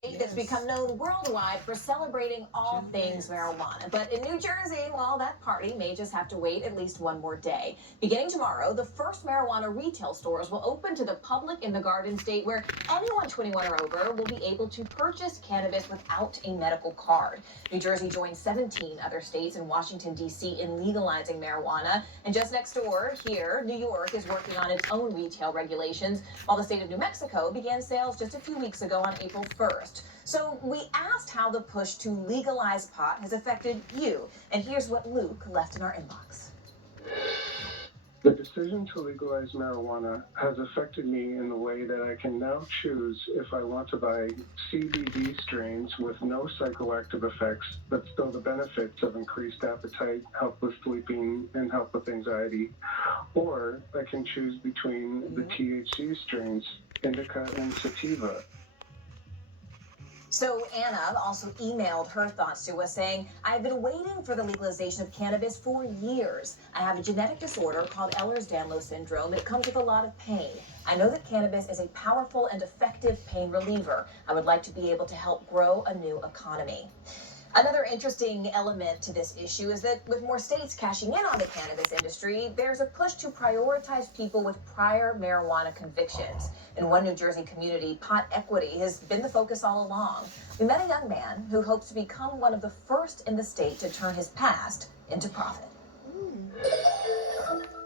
That's become known worldwide for celebrating all things marijuana. But in New Jersey, well, that party may just have to wait at least one more day. Beginning tomorrow, the first marijuana retail stores will open to the public in the Garden State, where anyone 21 or over will be able to purchase cannabis without a medical card. New Jersey joins 17 other states and Washington, D.C. in legalizing marijuana. And just next door here, New York is working on its own retail regulations, while the state of New Mexico began sales just a few weeks ago on April 1st. So we asked how the push to legalize pot has affected you. And here's what Luke left in our inbox. The decision to legalize marijuana has affected me in the way that I can now choose if I want to buy CBD strains with no psychoactive effects, but still the benefits of increased appetite, help with sleeping, and help with anxiety. Or I can choose between the THC strains, indica and sativa. So Anna also emailed her thoughts to us saying, I've been waiting for the legalization of cannabis for years. I have a genetic disorder called Ehlers-Danlos syndrome. It comes with a lot of pain. I know that cannabis is a powerful and effective pain reliever. I would like to be able to help grow a new economy. Another interesting element to this issue is that with more states cashing in on the cannabis industry, there's a push to prioritize people with prior marijuana convictions. In one New Jersey community, pot equity has been the focus all along. We met a young man who hopes to become one of the first in the state to turn his past into profit.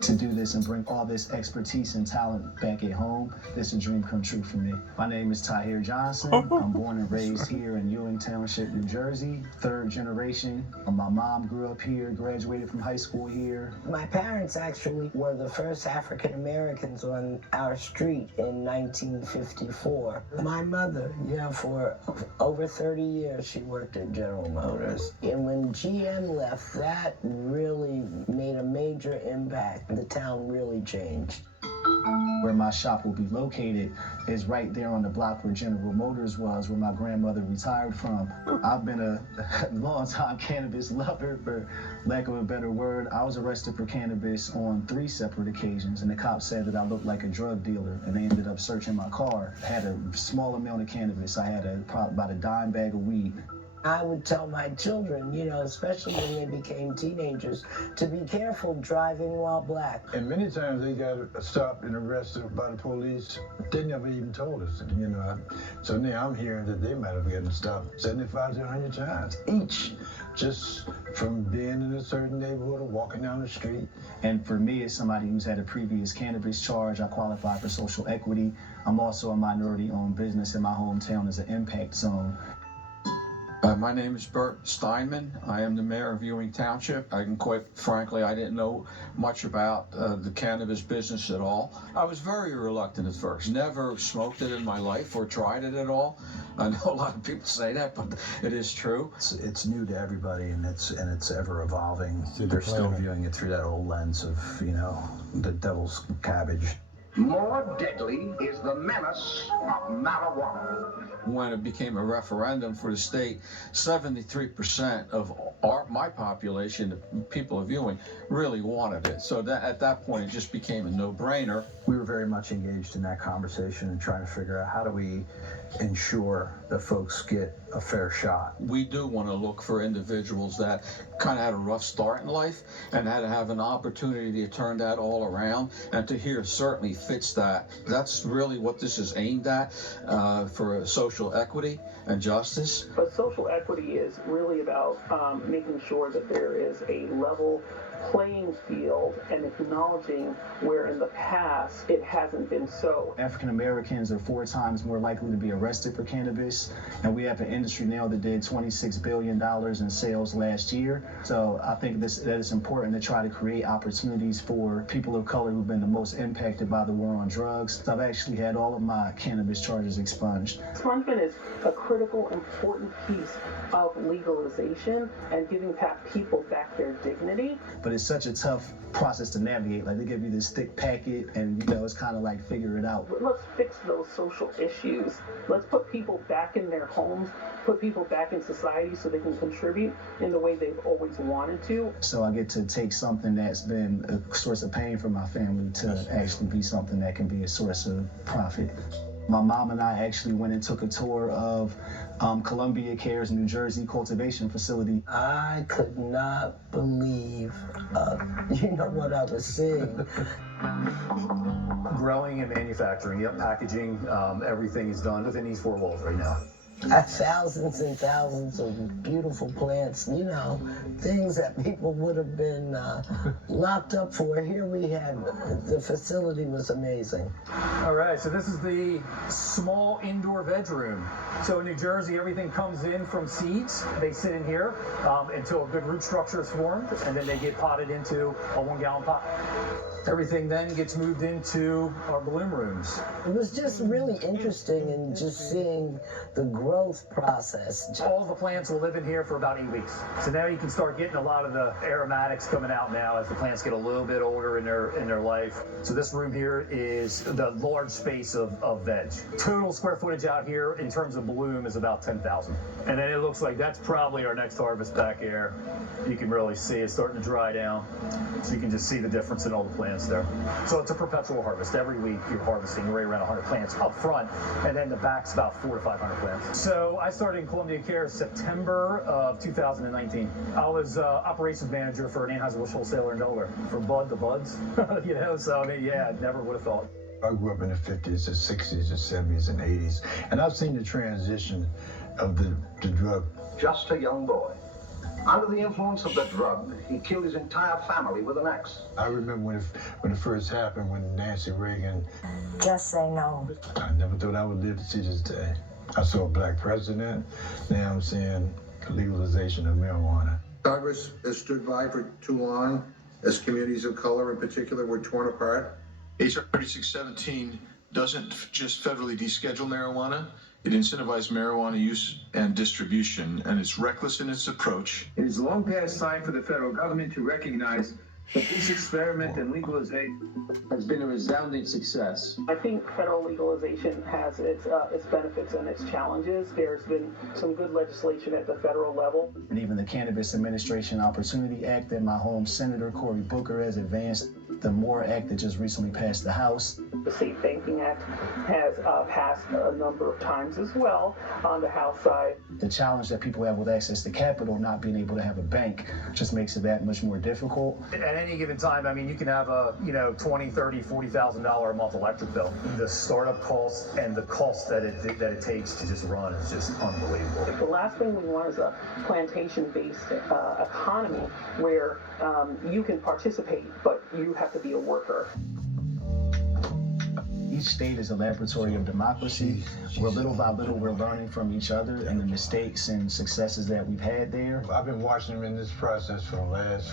To do this and bring all this expertise and talent back at home, it's a dream come true for me. My name is Tahir Johnson. I'm born and raised here in Ewing Township, New Jersey. Third generation. My mom grew up here, graduated from high school here. My parents actually were the first African Americans on our street in 1954. My mother, for over 30 years, she worked at General Motors. And when GM left, that really made a major impact. The town really changed. Where my shop will be located is right there on the block where General Motors was, where my grandmother retired from. I've been a long-time cannabis lover, for lack of a better word. I was arrested for cannabis on 3 separate occasions, and the cops said that I looked like a drug dealer, and they ended up searching my car. I had a small amount of cannabis. I had about a dime bag of weed. I would tell my children, especially when they became teenagers, to be careful driving while black. And many times they got stopped and arrested by the police. They never even told us, So now I'm hearing that they might have gotten stopped 75 to 100 times each, just from being in a certain neighborhood or walking down the street. And for me, as somebody who's had a previous cannabis charge, I qualify for social equity. I'm also a minority-owned business in my hometown as an impact zone. My name is Bert Steinman. I am the mayor of Ewing Township. Quite frankly, I didn't know much about the cannabis business at all. I was very reluctant at first. Never smoked it in my life or tried it at all. I know a lot of people say that, but it is true. It's new to everybody, and it's ever evolving. They're still viewing it through that old lens of, the devil's cabbage. More deadly is the menace of marijuana. When it became a referendum for the state, 73% of my population, the people of Ewing, really wanted it. So at that point, it just became a no-brainer. We were very much engaged in that conversation and trying to figure out how do we ensure that folks get a fair shot. We do want to look for individuals that kind of had a rough start in life and had to have an opportunity to turn that all around, and to here certainly fits that. That's really what this is aimed at, for social equity and justice. But social equity is really about making sure that there is a level playing field and acknowledging where in the past it hasn't been so. African Americans are 4 times more likely to be arrested for cannabis, and we have an industry now that did $26 billion in sales last year. So I think that it's important to try to create opportunities for people of color who've been the most impacted by the war on drugs. I've actually had all of my cannabis charges expunged. Expungement is a critical, important piece of legalization and giving people back their dignity. But it's such a tough process to navigate. Like, they give you this thick packet, and it's kind of like figure it out. Let's fix those social issues. Let's put people back in their homes, put people back in society so they can contribute in the way they've always wanted to. So I get to take something that's been a source of pain for my family to actually be something that can be a source of profit. My mom and I actually went and took a tour of Columbia Care's New Jersey cultivation facility. I could not believe, you know what I was seeing. Growing and manufacturing, yep, packaging, everything is done within these four walls right now. Thousands and thousands of beautiful plants, you know, things that people would have been locked up for. Here we had, the facility was amazing. All right, so this is the small indoor veg room. So in New Jersey, everything comes in from seeds. They sit in here until a good root structure is formed, and then they get potted into a 1 gallon pot. Everything then gets moved into our bloom rooms. It was just really interesting and just seeing the growth process. All the plants will live in here for about 8 weeks. So now you can start getting a lot of the aromatics coming out now as the plants get a little bit older in their life. So this room here is the large space of veg. Total square footage out here in terms of bloom is about 10,000. And then it looks like that's probably our next harvest back here. You can really see it's starting to dry down. So you can just see the difference in all the plants there. So it's a perpetual harvest. Every week you're harvesting right around 100 plants up front, and then the back's about 400 to 500 plants. So I started in Columbia Care September of 2019. I was operations manager for an Anheuser-Busch wholesaler in Delaware, from bud to buds, you know, so I mean, yeah, I never would have thought. I grew up in the 50s, the 60s, the 70s, and 80s, and I've seen the transition of the drug. Just a young boy. Under the influence of the drug, he killed his entire family with an axe. I remember when it first happened, when Nancy Reagan. Just say no. I never thought I would live to see this day. I saw a black president. Now I'm seeing legalization of marijuana. Congress has stood by for too long as communities of color in particular were torn apart. H.R. 3617 doesn't just federally deschedule marijuana. It incentivizes marijuana use and distribution, and it's reckless in its approach. It is long past time for the federal government to recognize that this experiment in legalization has been a resounding success. I think federal legalization has its benefits and its challenges. There's been some good legislation at the federal level. And even the Cannabis Administration Opportunity Act that my home Senator Cory Booker has advanced, the MORE Act that just recently passed the House. The Safe Banking Act has passed a number of times as well on the House side. The challenge that people have with access to capital, not being able to have a bank, just makes it that much more difficult. At any given time, I mean, you can have a, $20,000, $30,000, $40,000 a month electric bill. The startup costs and the cost that it takes to just run is just unbelievable. The last thing we want is a plantation-based economy where you can participate, but you have to be a worker. Each state is a laboratory of democracy, where little by little we're learning from each other and the mistakes and successes that we've had there. I've been watching them in this process for the last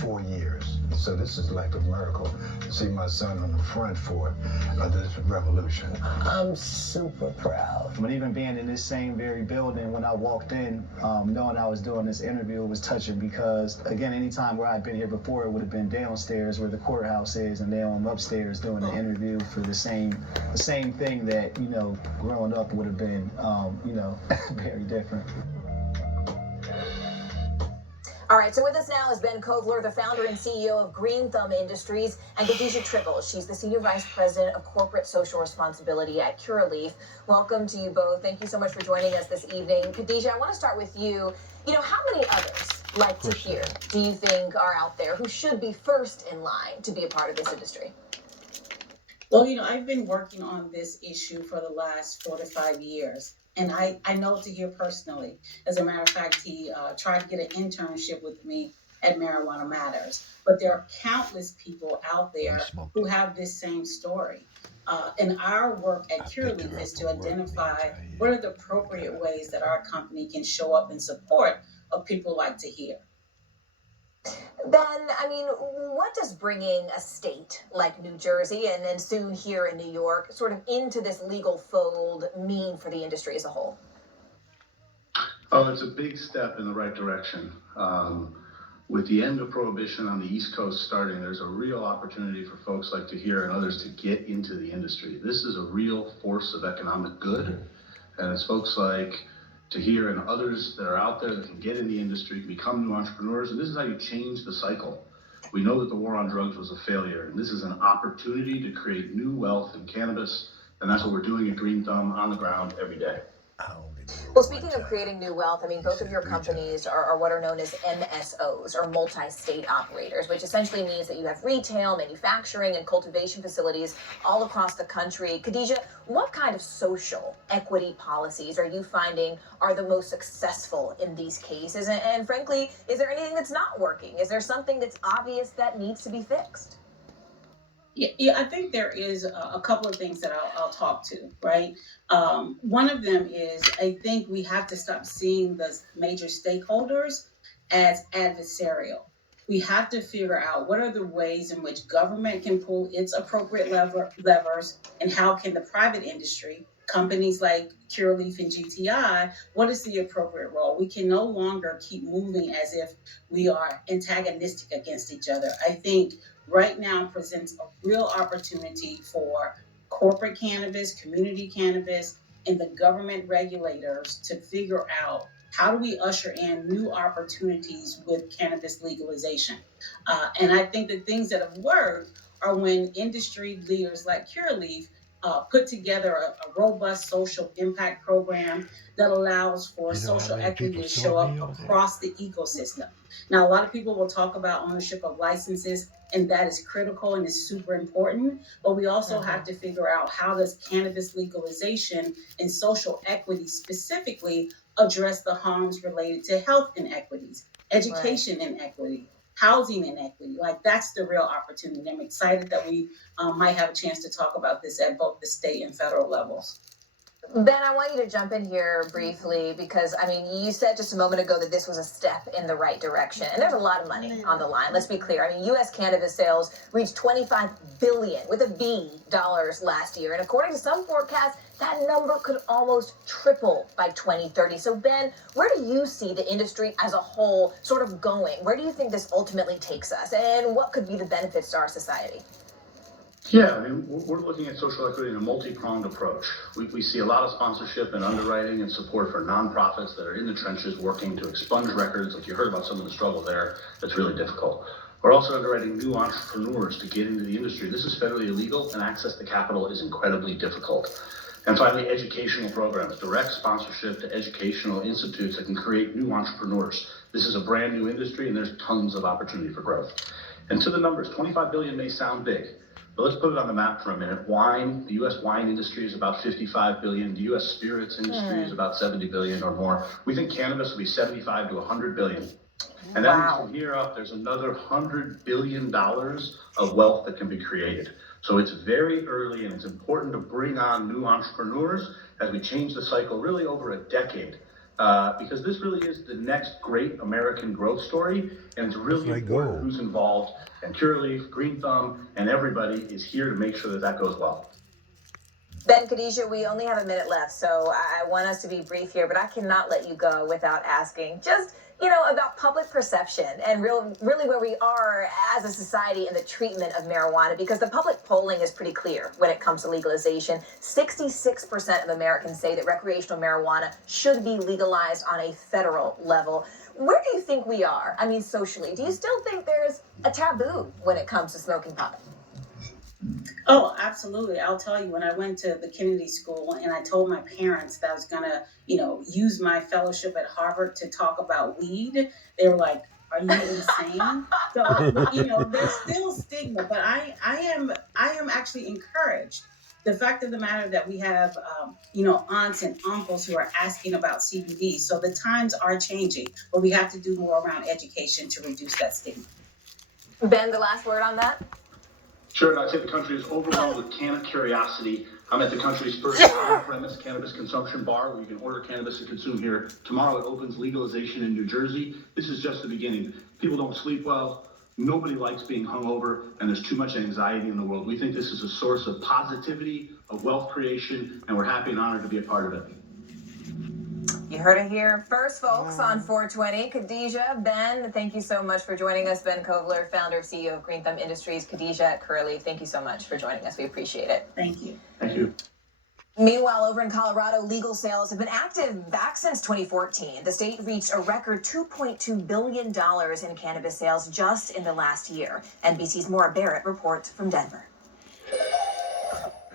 4 years. So this is like a miracle to see my son on the front for this revolution. I'm super proud. But even being in this same very building, when I walked in, knowing I was doing this interview, it was touching because, again, anytime where I'd been here before, it would have been downstairs where the courthouse is, and now I'm upstairs doing an interview for the same thing that, growing up would have been, very different. All right, so with us now is Ben Kovler, the founder and CEO of Green Thumb Industries, and Khadijah Triggle. She's the Senior Vice President of Corporate Social Responsibility at Curaleaf. Welcome to you both. Thank you so much for joining us this evening. Khadijah, I want to start with you. How many others like to hear do you think are out there who should be first in line to be a part of this industry? Well, I've been working on this issue for the last 4 to 5 years. And I know Tahir personally. As a matter of fact, he tried to get an internship with me at Marijuana Matters. But there are countless people out there who have this same story. And our work at Curaleaf is to identify what are the appropriate ways that our company can show up in support of people like Tahir. Ben, what does bringing a state like New Jersey and then soon here in New York sort of into this legal fold mean for the industry as a whole? Oh, it's a big step in the right direction. With the end of Prohibition on the East Coast starting, there's a real opportunity for folks like Tahir and others to get into the industry. This is a real force of economic good, and it's folks like Tahir and others that are out there that can get in the industry, become new entrepreneurs, and this is how you change the cycle. We know that the war on drugs was a failure, and this is an opportunity to create new wealth in cannabis, and that's what we're doing at Green Thumb on the ground every day. Well, Well, speaking of creating new wealth, I mean, both of your companies are what are known as MSOs, or multi-state operators, which essentially means that you have retail, manufacturing, and cultivation facilities all across the country. Khadijah, what kind of social equity policies are you finding are the most successful in these cases? And frankly, is there anything that's not working? Is there something that's obvious that needs to be fixed? Yeah, I think there is a couple of things that I'll talk to, right? One of them is I think we have to stop seeing the major stakeholders as adversarial. We have to figure out what are the ways in which government can pull its appropriate levers, and how can the private industry, companies like Curaleaf and GTI, what is the appropriate role? We can no longer keep moving as if we are antagonistic against each other. I think right now presents a real opportunity for corporate cannabis, community cannabis, and the government regulators to figure out how do we usher in new opportunities with cannabis legalization. And I think the things that have worked are when industry leaders like Curaleaf put together a robust social impact program that allows for social equity to show up across the ecosystem. Now, a lot of people will talk about ownership of licenses, and that is critical and is super important. But we also have to figure out how does cannabis legalization and social equity specifically address the harms related to health inequities, education inequity, housing inequity. Like, that's the real opportunity. I'm excited that we might have a chance to talk about this at both the state and federal levels. Ben, I want you to jump in here briefly because, I mean, you said just a moment ago that this was a step in the right direction. And there's a lot of money on the line. Let's be clear. I mean, U.S. cannabis sales reached $25 billion, with a B, dollars last year. And according to some forecasts, that number could almost triple by 2030. So, Ben, where do you see the industry as a whole sort of going? Where do you think this ultimately takes us? And what could be the benefits to our society? Yeah, I mean, we're looking at social equity in a multi-pronged approach. We see a lot of sponsorship and underwriting and support for nonprofits that are in the trenches working to expunge records, like you heard about some of the struggle there, that's really difficult. We're also underwriting new entrepreneurs to get into the industry. This is federally illegal, and access to capital is incredibly difficult. And finally, educational programs, direct sponsorship to educational institutes that can create new entrepreneurs. This is a brand new industry, and there's tons of opportunity for growth. And to the numbers, 25 billion may sound big, but let's put it on the map for a minute. Wine, the U.S. wine industry is about 55 billion. The U.S. spirits industry is about 70 billion or more. We think cannabis will be 75 to 100 billion. And that means from here up, there's another $100 billion of wealth that can be created. So it's very early, and it's important to bring on new entrepreneurs as we change the cycle really over a decade. Because this really is the next great American growth story, and it's really important who's involved. And Curaleaf, Green Thumb, and everybody is here to make sure that that goes well. Ben, Khadijah, we only have a minute left, so I want us to be brief here, but I cannot let you go without asking just, about public perception and really where we are as a society in the treatment of marijuana, because the public polling is pretty clear when it comes to legalization. 66% of Americans say that recreational marijuana should be legalized on a federal level. Where do you think we are? I mean, socially, do you still think there's a taboo when it comes to smoking pot? Oh, absolutely. I'll tell you, when I went to the Kennedy School and I told my parents that I was going to, use my fellowship at Harvard to talk about weed, they were like, are you insane? So, there's still stigma, but I am actually encouraged. The fact of the matter that we have, aunts and uncles who are asking about CBD. So the times are changing, but we have to do more around education to reduce that stigma. Ben, the last word on that? Sure, and I'd say the country is overwhelmed with canna curiosity. I'm at the country's first on-premise cannabis consumption bar where you can order cannabis to consume here. Tomorrow it opens legalization in New Jersey. This is just the beginning. People don't sleep well. Nobody likes being hungover, and there's too much anxiety in the world. We think this is a source of positivity, of wealth creation, and we're happy and honored to be a part of it. You heard it here first, folks, on 420. Khadijah, Ben, thank you so much for joining us. Ben Kovler, founder and CEO of Green Thumb Industries. Khadijah at Curaleaf, thank you so much for joining us. We appreciate it. Thank you. Thank you. Meanwhile, over in Colorado, legal sales have been active back since 2014. The state reached a record $2.2 billion in cannabis sales just in the last year. NBC's Maura Barrett reports from Denver.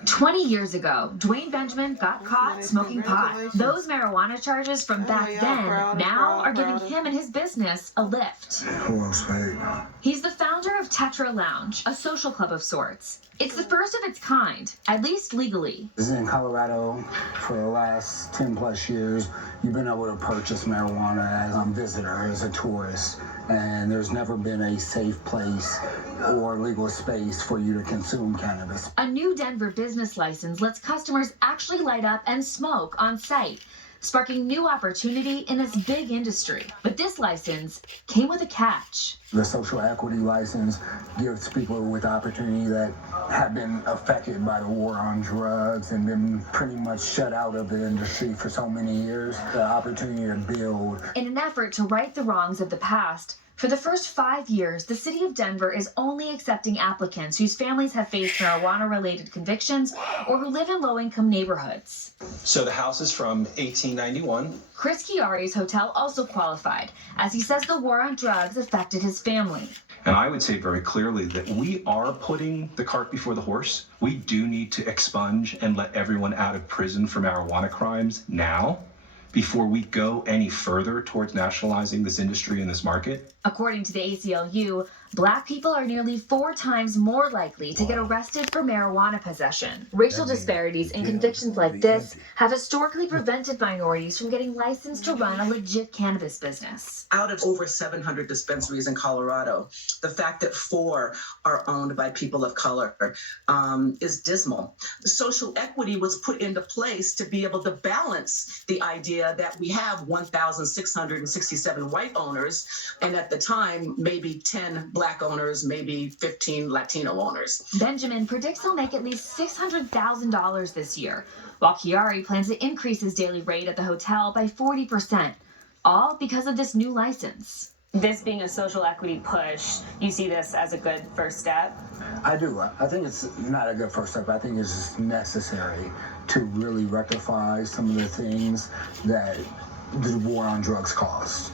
20 years ago, Dwayne Benjamin got caught smoking pot. Those marijuana charges from back then now are giving him and his business a lift. Who else, babe? He's the founder of Tetra Lounge, a social club of sorts. It's the first of its kind, at least legally. This is in Colorado for the last 10 plus years. You've been able to purchase marijuana as a visitor, as a tourist, and there's never been a safe place or legal space for you to consume cannabis. A new Denver business license lets customers actually light up and smoke on site, sparking new opportunity in this big industry. But this license came with a catch. The social equity license gives people with opportunity that have been affected by the war on drugs and been pretty much shut out of the industry for so many years, the opportunity to build. In an effort to right the wrongs of the past, for the first 5 years, the city of Denver is only accepting applicants whose families have faced marijuana-related convictions or who live in low-income neighborhoods. So the house is from 1891. Chris Chiari's hotel also qualified, as he says the war on drugs affected his family. And I would say very clearly that we are putting the cart before the horse. We do need to expunge and let everyone out of prison for marijuana crimes now, before we go any further towards nationalizing this industry and this market. According to the ACLU, Black people are nearly 4 times more likely to get arrested for marijuana possession. Racial disparities in convictions like this have historically prevented minorities from getting licensed to run a legit cannabis business. Out of over 700 dispensaries in Colorado, the fact that 4 are owned by people of color is dismal. Social equity was put into place to be able to balance the idea that we have 1,667 white owners, and at the time, maybe 10 Black owners, maybe 15 Latino owners. Benjamin predicts he'll make at least $600,000 this year, while Chiari plans to increase his daily rate at the hotel by 40%, all because of this new license. This being a social equity push, you see this as a good first step? I do. I think it's not a good first step. I think it's just necessary to really rectify some of the things that the war on drugs caused.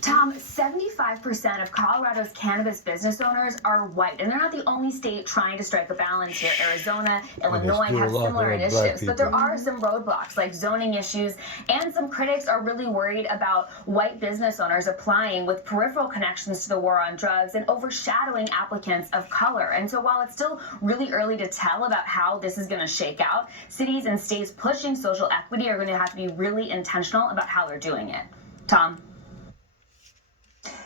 Tom, 75% of Colorado's cannabis business owners are white, and they're not the only state trying to strike a balance here. Arizona, Illinois have similar initiatives, but there are some roadblocks like zoning issues, and some critics are really worried about white business owners applying with peripheral connections to the war on drugs and overshadowing applicants of color. And so while it's still really early to tell about how this is going to shake out, cities and states pushing social equity are going to have to be really intentional about how they're doing it. Tom?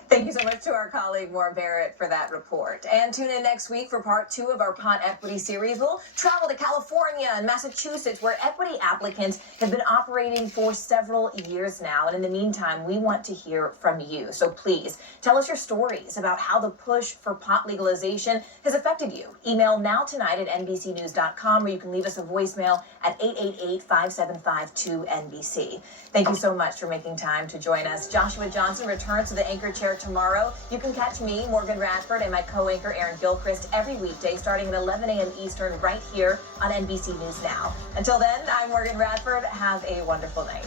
Thank you so much to our colleague, Maura Barrett, for that report. And tune in next week for part 2 of our Pot Equity series. We'll travel to California and Massachusetts, where equity applicants have been operating for several years now. And in the meantime, we want to hear from you. So please tell us your stories about how the push for pot legalization has affected you. Email nowtonight@nbcnews.com, or you can leave us a voicemail at 888-575-2NBC. Thank you so much for making time to join us. Joshua Johnson returns to the anchor chair tomorrow. You can catch me, Morgan Radford, and my co-anchor Aaron Gilchrist every weekday starting at 11 a.m. Eastern right here on NBC News Now. Until then, I'm Morgan Radford. Have a wonderful night.